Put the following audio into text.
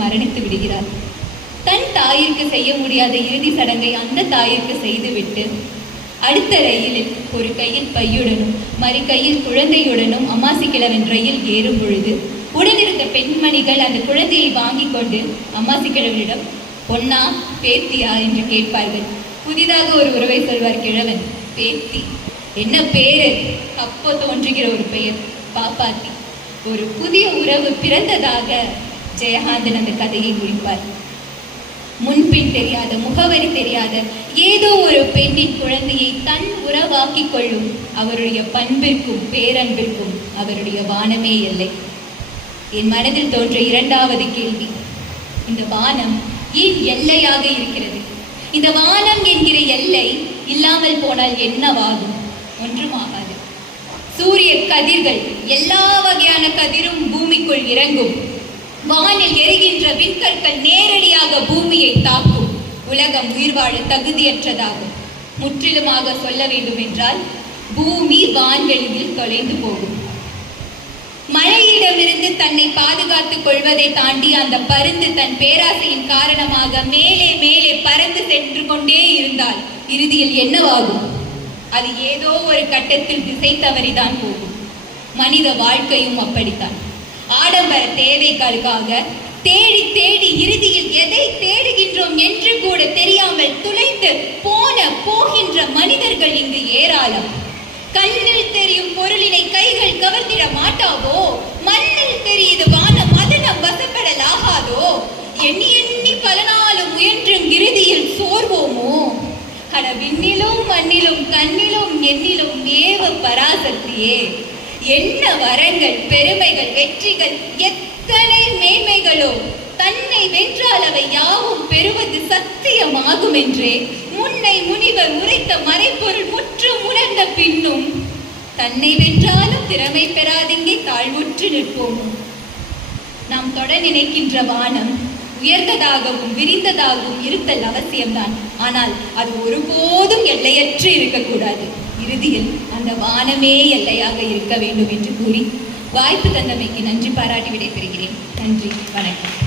மரணித்து விடுகிறார். தன் தாயிற்கு செய்ய முடியாத இறுதி சடங்கை அந்த தாயிற்கு செய்துவிட்டு அடுத்த ரயிலில் ஒரு கையில் பையுடனும் மறு கையில் குழந்தையுடனும் அம்மாசி கிழவன் ரயில் ஏறும் பொழுது உடனிருந்த பெண்மணிகள் அந்த குழந்தையை வாங்கி கொண்டு அம்மாசி கிழவனிடம் பொன்னா பேத்தியா என்று கேட்பார்கள். புதிதாக ஒரு உறவை சொல்வார் கிழவன். பேத்தி என்ன பேரு? அப்போ தோன்றுகிற ஒரு பெயர் பாப்பாத்தி. ஒரு புதிய உறவு பிறந்ததாக ஜெயகாந்தன் அந்த கதையை முடிப்பார். முன்பின் தெரியாத, முகவரி தெரியாத ஏதோ ஒரு பெண்ணின் குழந்தையை தன் உறவாக்கிக் கொள்ளும் அவருடைய பண்பிற்கும் பேரன்பிற்கும் அவருடைய வானமே இல்லை. என் மனதில் தோன்ற இரண்டாவது கேள்வி, இந்த வானம் ஏன் எல்லையாக இருக்கிறது? இந்த வானம் என்கிற எல்லை இல்லாமல் போனால் என்னவாகும்? ஒன்றுமாகாது. சூரிய கதிர்கள், எல்லா வகையான கதிரும் பூமிக்குள் இறங்கும். வானில் எரிகின்ற விண்கற்கள் நேரடியாக பூமியை தாக்கும். உலகம் உயிர் வாழ தகுதியற்றதாகும். முற்றிலுமாக சொல்ல வேண்டும் என்றால் பூமி வான்வெளியில் தொலைந்து போகும். மழையிடமிருந்து தன்னை பாதுகாத்துக் கொள்வதை தாண்டி அந்த பருந்து தன் பேராசையின் காரணமாக மேலே மேலே பறந்து சென்று கொண்டே இருந்தால் இறுதியில் என்னவாகும்? அது ஏதோ ஒரு கட்டத்தில் திசை தவறிதான் போகும். மனித வாழ்க்கையும் அப்படித்தான். ஆடம்பர தேவைகளுக்காக தேடி தேடி இறுதியில் எதை தேடுகின்றோம் என்று கூட தெரியாமல் துளைந்து போகின்ற மனிதர்கள் இங்கு ஏராளம். கண்ணில் தெரியும் பொருளினை கைகள் கவர்ந்திட மாட்டாவோ? மண்ணில் தெரியுது வானம் மதனம் வசப்படல் ஆகாதோ? எண்ணி எண்ணி பல நாளும் முயன்றும் இறுதியில் சோர்வோமோ? அட விண்ணிலும் மண்ணிலும் கண்ணிலும் எண்ணிலும் ஏவ பராசக்தியே, என்ன வரங்கள், பெருமைகள், வெற்றிகள், எத்தனை மேன்மைகளோ தன்னை வென்றால் அவை யாவும் பெறுவது சத்தியமாகும் என்றே முன்னை முனிவர் உரைத்த மறைப்பொருள் முற்றும் உணர்ந்த பின்னும் தன்னை வென்றாலும் திறமை பெறாதெங்கே தாழ்வுற்று நிற்போம். நாம் தொட நினைக்கின்ற வானம் உயர்ந்ததாகவும் விரிந்ததாகவும் இருத்தல் அவசியம்தான். ஆனால் அது ஒருபோதும் எல்லையற்று இருக்கக்கூடாது. இறுதியில் அந்த வானமே எல்லையாக இருக்க வேண்டும் என்று கூறி வாய்ப்பு தந்தமைக்கு நன்றி பாராட்டி விடைபெறுகிறேன். நன்றி, வணக்கம்.